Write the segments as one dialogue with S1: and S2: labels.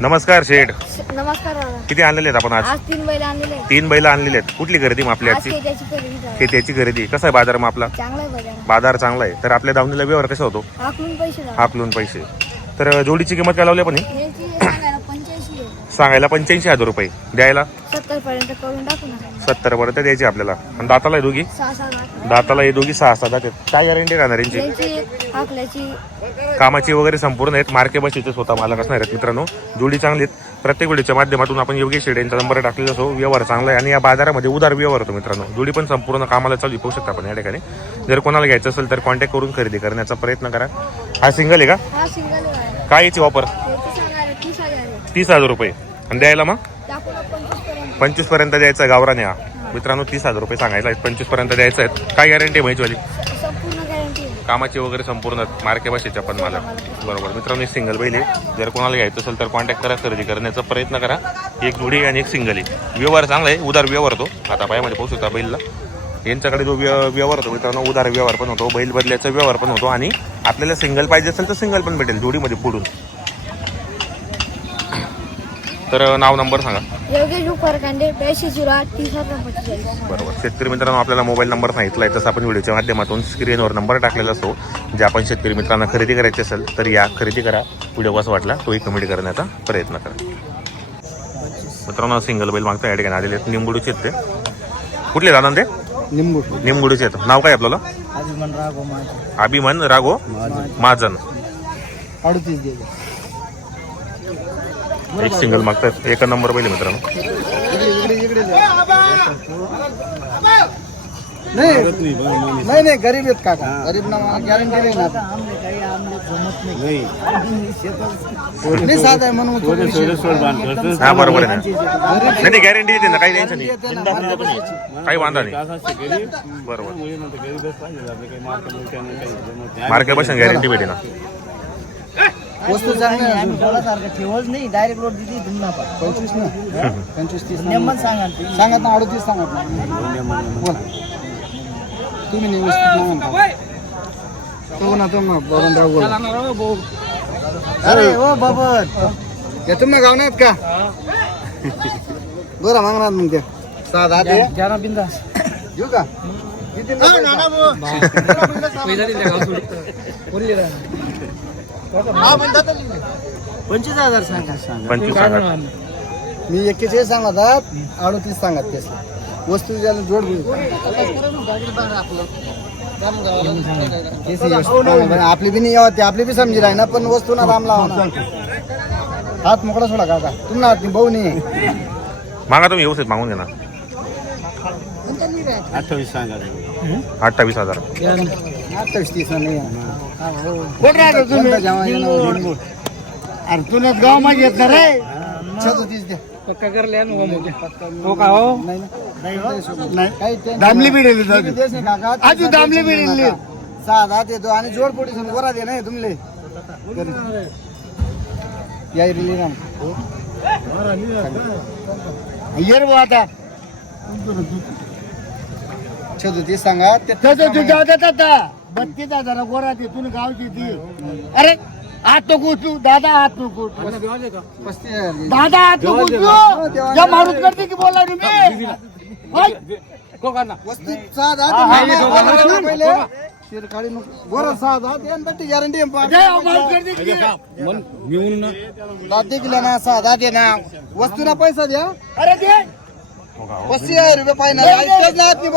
S1: नमस्कार शेठ.
S2: नमस्कार दादा.
S1: किती आणलेले आहेत आपण आज?
S2: आज तीन बैल आणलेले आहेत.
S1: तीन बैल आणलेले आहेत. कुठली खरेदी मग आपली
S2: आज
S1: आजची?
S2: खेत्याची खरेदी
S1: कसा आहे बाजार मग आपला?
S2: चांगला आहे बाजार.
S1: बाजार चांगला आहे. तर आपल्या दावणीला व्यवहार कसा होतो?
S2: आकलून पैसे
S1: हाकलून पैसे. तर जोडीची किंमत काय लावली आपण ही?
S2: याची सांगायला पंच्याऐंशी आहे
S1: सांगायला पंच्याऐंशी हजार रुपये द्यायला.
S2: सत्तर पर्यंत करून टाकू ना.
S1: सत्तर पर्यंत द्यायची आपल्याला. आणि दाताला आहे दोघी?
S2: सहा सहा लाख
S1: दाताला हे दोघी सहा सहा दात आहेत. काय गॅरंटी राहणार यांची?
S2: हाकल्याची
S1: कामाची वगैरे संपूर्ण आहेत. मार्के बशीचे स्वतः मालक असणार आहेत मित्रांनो. जोडी चांगली आहेत. प्रत्येक व्हिडिओच्या माध्यमातून आपण योगेश शेड यांचा नंबर टाकलेला असो. व्यवहार चांगला आहे आणि या बाजारामध्ये उदार व्यवहार होतो मित्रांनो. जोडी पण संपूर्ण कामाला चालू पाहू शकता आपण या ठिकाणी. जर कोणाला घ्यायचं असेल तर कॉन्टॅक्ट करून खरेदी करण्याचा प्रयत्न करा. हा सिंगल आहे का?
S2: हा सिंगल
S1: काय याची
S2: तीस हजार आहे.
S1: तीस हजार रुपये. आणि द्यायला मग?
S2: टाकून
S1: पंचवीसपर्यंत पंचवीसपर्यंत द्यायचा आहे गावराने हा मित्रांनो तीस हजार रुपये सांगायचा आहे पंचवीसपर्यंत द्यायचं आहे काय गॅरंटी आहे वाली
S2: संपूर्ण गॅरंटी आहे.
S1: कामाची वगैरे संपूर्ण मार्के भाषेच्या पण मला. बरोबर. मित्रांनो एक सिंगल बैल आहे. जर कोणाला घ्यायचं असेल तर कॉन्टॅक्ट करा खरेदी करण्याचा प्रयत्न करा. एक जोडी आणि एक सिंगल आहे. व्यवहार चांगला आहे उदार व्यवहार होतो. आता पायामध्ये पोहोचू शकता बैलला. यांच्याकडे जो व्य- व्यवहार होतो मित्रांनो उदार व्यवहार पण होतो. बैल बदल्याचा व्यवहार पण होतो आणि आपल्याला सिंगल पाहिजे असेल तर सिंगल पण भेटेल जोडीमध्ये पुढून तर नाव नंबर सांगा.
S2: योगेश उपरकांडे ब्याऐंशी झिरो आठ तीस हजार पंचेचाळीस
S1: बरोबर. शेतकरी मित्रांनो आपल्याला मोबाईल नंबर सांगितला आहे तसं आपण व्हिडिओच्या माध्यमातून स्क्रीनवर नंबर टाकलेला असतो. जे आपण शेतकरी मित्रांना खरेदी करायची असेल तर या खरेदी करा. व्हिडिओ कसा वाटला तोही कमेंट करण्याचा प्रयत्न करा. मित्रांनो सिंगल बैल मागता या ठिकाणी आलेले आहेत निंबुडूचे आहेत ते कुठले दादा ते
S3: निंबू
S1: निंबुडूचे आहेत नाव काय आपल्याला
S3: अभिमान राघव माझे
S1: अभिमन रागो महाजन
S3: अडतीस दिले
S1: एक सिंगल मागतात एक नंबर आहे मित्रांनो.
S3: नाही नाही नाही गरीब आहेत काका. गरीब ना मला गॅरंटी नाही.
S1: हा बरोबर आहे ना. नाही नाही गॅरंटी देते ना काही टेन्शन नाही. काही वांधा नाही. बरोबर. मार्के बसून गॅरंटी भेटे ना
S3: वस्तू चांगली आहे अजून.
S4: सारखं ठेवच नाही. डायरेक्ट रोड दिली तुम्हाला
S3: पंचवीस ना? पंचवीस तीस ना.
S4: नेमन सांगा ना.
S3: सांगत ना अडतीस सांगत ना. बोला. तुम्ही नाही व्यवस्थित नाही म्हणता तो ना तो ना बरून राव बोला. अरे ओ बाबत या तुम्ही गाव नाहीत का? बरं मागणार मग ते. सहा दहा ते
S4: ज्याला बिंदास.
S3: येऊ का? किती
S4: पंचवीस हजार सांगा
S1: पंचवीस
S3: मी एक्केचाळीस सांगतात अडतीस सांगत तेच वस्तू ज्याला जोड घेऊ आपली बी नाही यावं ते आपली बी समजी राही ना पण वस्तू ना दाम लावा ना. हात मोकळा सोडा काका. तुम्हाला हात नाही भाऊ नाही.
S1: मागा तुम्ही व्यवस्थित मागून घ्या ना.
S3: अठ्ठावीस सांगा.
S1: अठ्ठावीस हजार.
S3: अठ्ठावीस तीस नाही अरे तुला गाव माझी येत ना रे छत्तीस द्या
S4: पक्का करले
S3: हो का हो नाही नाही दामली बिडेल आजू दामली बिडेल सहा दहा देतो आणि जोड पोटी गोरा दे नाही तुमले याय रिली ना येर बुवा आता छत्तीस सांगा ते बत्तीस हजार गोरा दे तुम्ही गावची ती. अरे हात नको तू दादा हात नको.
S4: दादा तू
S3: देवा-
S4: या माणूस करते की बोला तुम्ही?
S3: वस्तू सहा दहा ते महिने बोला पहिले. शिरकाळी नको. गोरा सहा दहा ते आणि बट्टी गॅरंटी दात दे किलो ना. सहा ना. वस्तूला पैसा द्या.
S4: अरे दे.
S3: पस्तीस हजार रुपये पाहिजे. ऐकतोच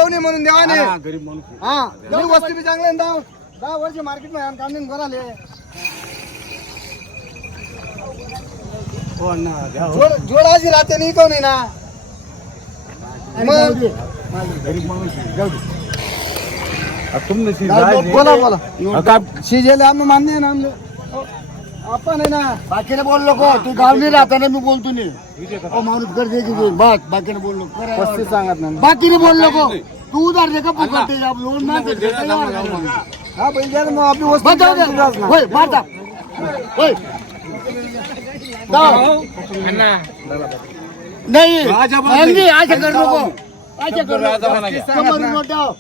S3: नाही म्हणून द्या ने हा वस्तू बी ना दहा दहा वर्ष मार्केटमध्ये काढून गोराले जोड जोड अशी राहते नाही कोणी ना मग बोला बोला. शिजेले आम्ही मान्य आहे ना आमले. आपण आहे ना
S4: बाकीने बोल नको. तू गाव नाही राहताना मी बोलतो नाही. ओ माणूस की बस बाकीने बोल नको.
S3: पस्तीस सांगत ना
S4: बाकीने बोल नको. तू उधार दे का आप लोन ना दे
S3: हा बैल द्या ना मग आपली वस्तू
S4: बताओ दे.
S3: द्या ना.
S4: होय मारता होय. जाओ नाही. नाही आशा कर नको. आशा कर नको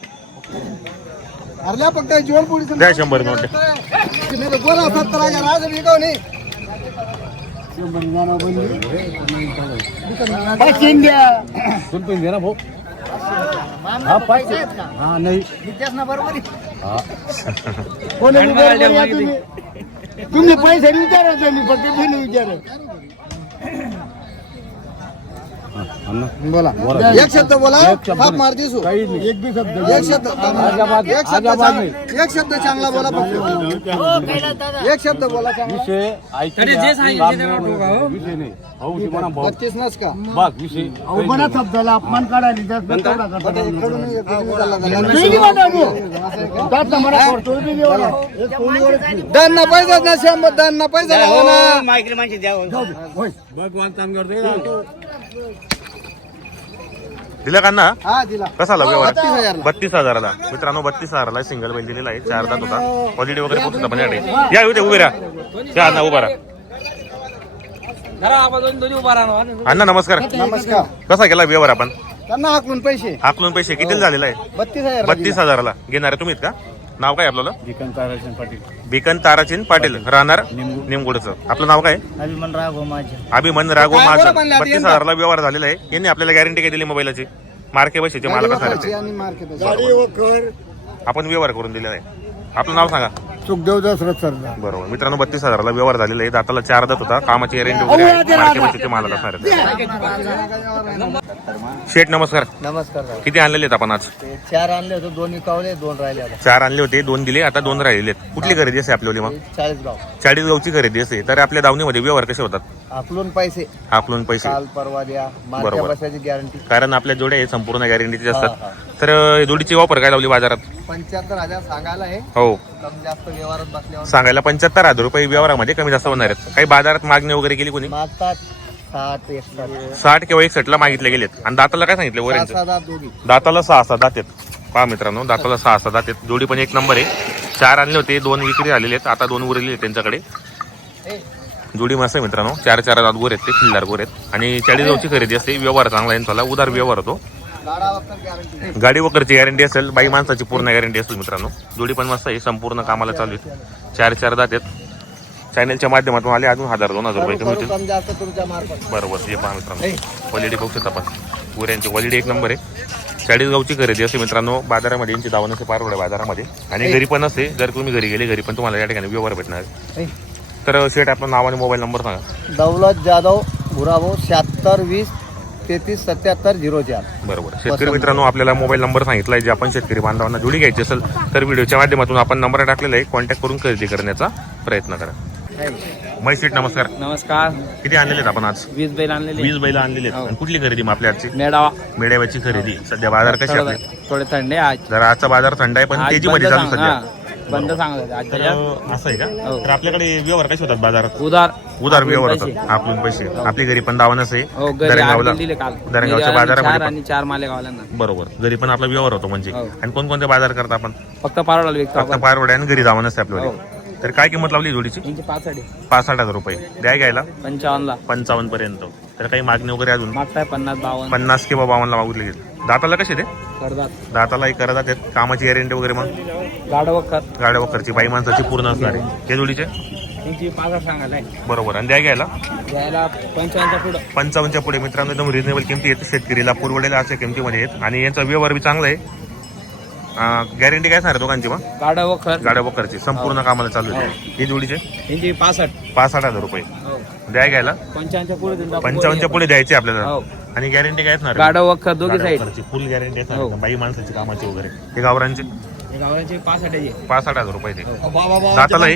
S3: अरे फक्त जोड पोळी
S1: द्या शंभर नोट.
S3: बोला सत्तर हजार आज विकव नाही.
S4: पाचशे द्या
S3: दे ना भाऊ हा. पाचशे हा. नाही
S4: विचार करूया तुम्ही तुम्ही पैसे विचारा तुम्ही फक्त बिल विचारा.
S3: बोला.
S5: एक शब्द बोला. हाक मार दिसू
S4: एक बी शब्द.
S5: एक शब्द एक शब्द एक शब्द चांगला बोला फक्त. एक शब्द बोला
S3: विषय
S5: बत्तीस नस का?
S3: बघ विषय
S4: शब्दाला अपमान
S5: दान ना पैसा ना शंभर दान ना पैसा.
S4: होय.
S3: भगवान काम करतो
S1: दिला का ना
S5: हा दिला.
S1: कसा आला व्यवहार?
S5: बत्तीस हजारला.
S1: मित्रांनो बत्तीस हजाराला सिंगल बैल दिलेला आहे. चार दात होता. क्वालिटी वगैरे खूप पण याडे या इथे उभे राहा. या अण्णा उभा राहा. अण्णा नमस्कार.
S5: नमस्कार.
S1: कसा केला व्यवहार आपण?
S5: त्यांना हाकलून पैसे.
S1: हाकलून पैसे. किती झालेला आहे?
S5: बत्तीस हजार
S1: बत्तीस हजाराला. घेणारे तुम्हीत का नाव काय आपल्याला
S3: जिकन ताराशन पाटील.
S1: बिकन ताराचीन पाटील राहणार? निमगुडचं. आपलं नाव काय?
S3: अभिमन राघव माझ्या
S1: अभिमन राघव
S5: आधी
S1: बत्तीस? हजारला व्यवहार झालेला आहे. यांनी आपल्याला गॅरंटी काय दिली मोबाईलची? मार्के बशीचे मालक असणार
S5: गाडी
S1: ते
S5: आणि मार्केट
S4: गाडी वखर
S1: आपण व्यवहार करून दिलेला आहे. आपलं नाव सांगा.
S4: सुखदेव दसरथ सरदार
S1: बरोबर. मित्रांनो बत्तीस हजाराला व्यवहार झालेला आहे. दाताला चार दात होता. कामाची गॅरंटी वगैरे आहे. असणार. शेठ नमस्कार.
S5: नमस्कार
S1: किती आणलेले आहेत आपण आज?
S5: ते चार आणले होते दोन विकावले दोन राहिले आता.
S1: चार आणले होते दोन दिले आता दोन राहिलेले आहेत. कुठली खरेदी असते आपल्याली मग?
S5: चाळीस गाव
S1: चाळीस गावची खरेदी असते तर आपल्या दावणीमध्ये व्यवहार कसे होतात?
S5: हाकलून पैसे.
S1: आपलून पैसे.
S5: काल परवा द्या. मागच्या
S1: बरोबर.
S5: बसायची गॅरंटी
S1: कारण आपल्या जोड्या हे संपूर्ण गॅरंटीचे असतात. तर अं, जोडीची वापर काय लावली बाजारात?
S5: पंच्याहत्तर हजार सांगायला आहे.
S1: हो.
S5: कमी जास्त व्यवहारात बसल्यावर.
S1: सांगायला पंच्याहत्तर हजार रुपये व्यवहारामध्ये कमी जास्त होणार आहेत. काही बाजारात मागणी वगैरे केली कोणी?
S5: मागतात साठ
S1: किंवा एक ला मागितले गेलेत. आणि दाताला काय सांगितलं
S5: दोघी
S1: दाताला सहा सहा दात आहेत. पहा मित्रांनो दाताला सहा सहा दात आहेत. जोडी पण एक नंबर आहे. चार आणले होते दोन विक्री झालेले आहेत. आता दोन उरलेले आहेत त्यांच्याकडे. जोडी मस्त आहे मित्रांनो. चार चार दात गोर आहेत ते खिल्लार गोर आहेत. आणि चाळीस गावची खरेदी असते. व्यवहार चांगला आहे त्याला. उदार व्यवहार होतो.
S5: गाडी
S1: वगैरेची गॅरंटी असेल. बाई माणसाची पूर्ण गॅरंटी असेल मित्रांनो. जोडी पण मस्त आहे. संपूर्ण कामाला चालू आहे चार चार दात आहेत. चॅनलच्या माध्यमातून आले. अजून हजार दोन हजार रुपये कमी होतील. बरोबर. हे पहा मित्रांनो. क्वालिटी बघू शकता आपण. गोऱ्यांची क्वालिटी एक नंबर आहे. चाळीस गावची खरेदी असते मित्रांनो. बाजारामध्ये यांची दावण असते पारवड्या बाजारामध्ये. आणि घरी पण असते. जर तुम्ही घरी गेले घरी पण तुम्हाला या ठिकाणी व्यवहार भेटणार. तर शेट आपलं नाव आणि मोबाईल नंबर सांगा.
S5: दौलत जाधव भुराभाऊ शहात्तर वीस तेहतीस सत्याहत्तर झिरो चार.
S1: बरोबर. शेतकरी मित्रांनो आपल्याला मोबाईल नंबर सांगितला आहे. जे आपण शेतकरी बांधवांना जोडी घ्यायची असेल तर व्हिडिओच्या माध्यमातून आपण नंबर टाकलेला आहे. कॉन्टॅक्ट करून खरेदी करण्याचा प्रयत्न करा. मै शेट नमस्कार.
S6: नमस्कार.
S1: किती आणलेले आहेत आपण आज?
S6: वीज बैल आणलेले.
S1: वीस बैल आणलेले आहेत. आणि कुठली खरेदी मग आपल्या आजची?
S6: मेडावा
S1: मेळ्याची खरेदी. सध्या बाजार कसे
S6: थोडं
S1: आपले?
S6: थोडे थंडे आज
S1: जरा आजचा बाजार थंड आहे पण
S6: आज
S1: तेजीमध्ये
S6: बंद
S1: चालू
S6: सांग-
S1: सध्या.
S6: हा, बंद सांगत आज
S1: तर
S6: त्याच्यात
S1: असं आहे का?
S6: हो.
S1: तर आपल्याकडे व्यवहार कसे होतात बाजारात?
S6: उधार.
S1: उधार
S6: आपले
S1: व्यवहार
S6: पैसे.
S1: होतात. पैसे. आपली घरी पण दावणच आहे.
S6: हो घरी
S1: दरंगावला
S6: आठ दिले काल.
S1: दरंगावच्या
S6: घरी आले
S1: बाजारामध्ये
S6: चार
S1: पण.
S6: आणि चार
S1: बरोबर. घरी पण आपला व्यवहार होतो म्हणजे.
S6: हो.
S1: आणि कोणकोणते बाजार करता आपण?
S6: फक्त पारोडाला विकतो
S1: फक्त
S6: आपण.
S1: पारवड्या आणि घरी दावण असते आपल्याला. तर काय किंमत लावली जोडीची?
S6: यांची पाच साडे
S1: पाच साठ हजार रुपये. द्या घ्यायला?
S6: पंचावन्नला
S1: पंचावन्न पर्यंत. तर काही मागणी वगैरे अजून?
S6: मागताय पन्नास बावन्न.
S1: पन्नास किंवा बावन्नला मागितले गेले दाताला कसे ते?
S6: करतात
S1: दाताला एक करत आहेत कामाची गॅरंटी वगैरे मग? गाड्या वखरची बाई माणसाची पूर्ण असणार आहे. हे जोडीचे
S6: सांगायला आहे.
S1: बरोबर. आणि द्या घ्यायला?
S6: द्यायला पंचावन्नच्या पुढं.
S1: पंचावन्नच्या पुढे. मित्रांनो एकदम रिजनेबल किमती आहेत. शेतकरीला पुरवडेला अशा किमतीमध्ये आहेत. आणि यांचा व्यवहार बी चांगला आहे. गॅरंटी काय सांगणार दोघांची मग?
S6: गाडव कर
S1: गाड्या वखरची संपूर्ण कामाला चालू आहे. ही. जोडीचे?
S6: यांची पासष्ट.
S1: पाच साठ हजार रुपये.
S6: हो.
S1: द्या घ्यायला?
S6: पंचावन्नच्या पुढे.
S1: पंचावन्नच्या पुढे द्यायचे आपल्याला.
S6: हो.
S1: आणि गॅरंटी काय असणार
S6: गाडव वखर दोघी साईड.
S1: फुल गॅरंटी असणार
S6: हो.
S1: बाई माणसाची कामाची वगैरे. हे गावरांचे
S6: पाच
S1: साठ हजार रुपये दाताला हे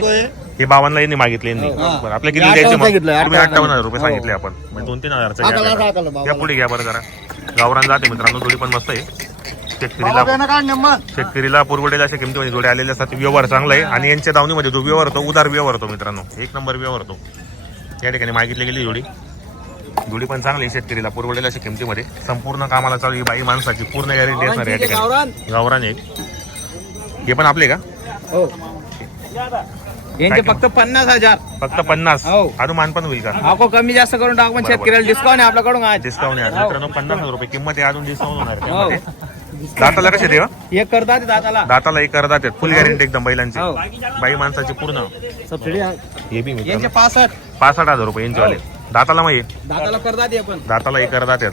S1: हे? बावनला यांनी मागितले यांनी. बरं, आपल्या किती द्यायचे तुम्ही अठ्ठावन्न हजार रुपये सांगितले. आपण. म्हणजे दोन तीन हजारचं पुढे घ्या बरं जरा. गावरान जाते मित्रांनो जोडी पण मस्त आहे. शेतकरीला शेतकरीला पुरवडेला अशा किमतीमध्ये जोडे आलेले असतात. व्यवहार चांगला आहे. आणि यांच्या दावणीमध्ये जो व्यवहार होतो उदार व्यवहार होतो मित्रांनो. एक नंबर व्यवहार होतो. या ठिकाणी मागितली गेली जोडी. जोडी पण चांगली शेतकरीला. पुरवडेला अशा किमतीमध्ये. संपूर्ण कामाला चालू ही बाई माणसाची पूर्ण गॅरंटी असणार आहे या ठिकाणी. गावरान. आहे. हे पण आपले का?
S6: हो. यांचे फक्त पन्नास हजार.
S1: फक्त पन्नास?
S6: हो.
S1: अनुमान पण होईल का?
S6: अको कमी जास्त करून टाकू पण शेतकऱ्याला डिस्काउंट आहे आपल्याकडून आज.
S1: डिस्काउंट आहे. मित्रांनो पन्नास हजार रुपये किंमत आहे. अजून डिस्काउंट होणार आहे.
S6: हो.
S1: त्यामध्ये. दाताला कसे देवा
S6: एक करतात दाताला.
S1: दाताला एक करतात फुल गॅरंटी एकदम बैलांची.
S6: हो.
S1: बाई माणसाची पूर्ण.
S6: सबसिडी
S1: हे बी
S6: यांचे पासष्ट.
S1: पासष्ट हजार रुपये यांचे वाले. दाताला मग हे
S6: दाताला करतात हे पण.
S1: दाताला हे करतात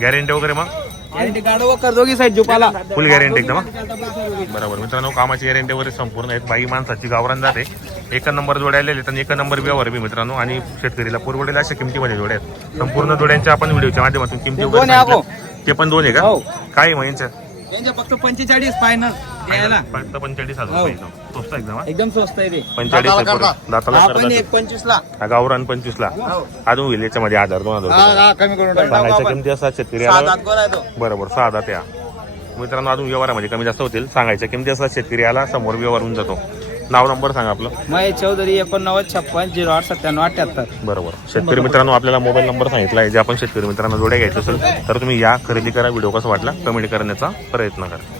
S1: गॅरंटी वगैरे मग?
S6: गॅरंटी गाडो कर दोघी साईड जुपाला
S1: फुल गॅरंटी एकदम हं? बरोबर. मित्रांनो कामाची गॅरंटी वगैरे संपूर्ण आहेत. बाई माणसाची गावरान जाते. एक नंबर जोड्या आलेले आणि एक नंबर व्यवहार बी मित्रांनो. आणि शेतकरीला पुरवडेल अशा किमतीमध्ये जोड्या आहेत. संपूर्ण जोड्यांच्या आपण व्हिडिओच्या माध्यमातून किमती
S6: ते
S1: वगैरे
S6: दोन आहे अगो.
S1: सांगितल्या. ते पण दोन आहे का?
S6: हो.
S1: काय आहे मग यांच्या
S6: यांचे फक्त पंचेचाळीस फायनल द्यायला
S1: फक्त पंचेचाळीस हजार
S6: हो.
S1: रुपये एकदम स्वस्त एकदम हं?
S6: एकदम स्वस्त आहे ते.
S1: पंचेचाळीस आहे पुढे. दाताला
S6: आपण
S1: करतात
S6: एक पंचवीस ला.
S1: हा गावरान पंचवीस ला. अजून होईल याच्यामध्ये हजार दोन हजार रुपये.
S5: हा कमी करून
S1: सांगायच्या किमती असतात
S6: सात आहे तो.
S1: बरोबर सहा दात या. मित्रांनो अजून व्यवहारामध्ये कमी जास्त होतील. सांगायच्या किमती असतात शेतकरी आला समोर व्यवहार होऊन जातो. नाव नंबर सांगा आपलं.
S6: महेश चौधरी एकोणनव्वद छप्पन झिरो आठ सत्त्याण्णव अठ्याहत्तर.
S1: बरोबर. शेतकरी मित्रांनो आपल्याला मोबाईल नंबर सांगितला आहे. जे आपण शेतकरी मित्रांनो जोड्या घ्यायचं असेल तर तुम्ही या खरेदी करा. व्हिडिओ कसा वाटला कमेंट करण्याचा प्रयत्न करा.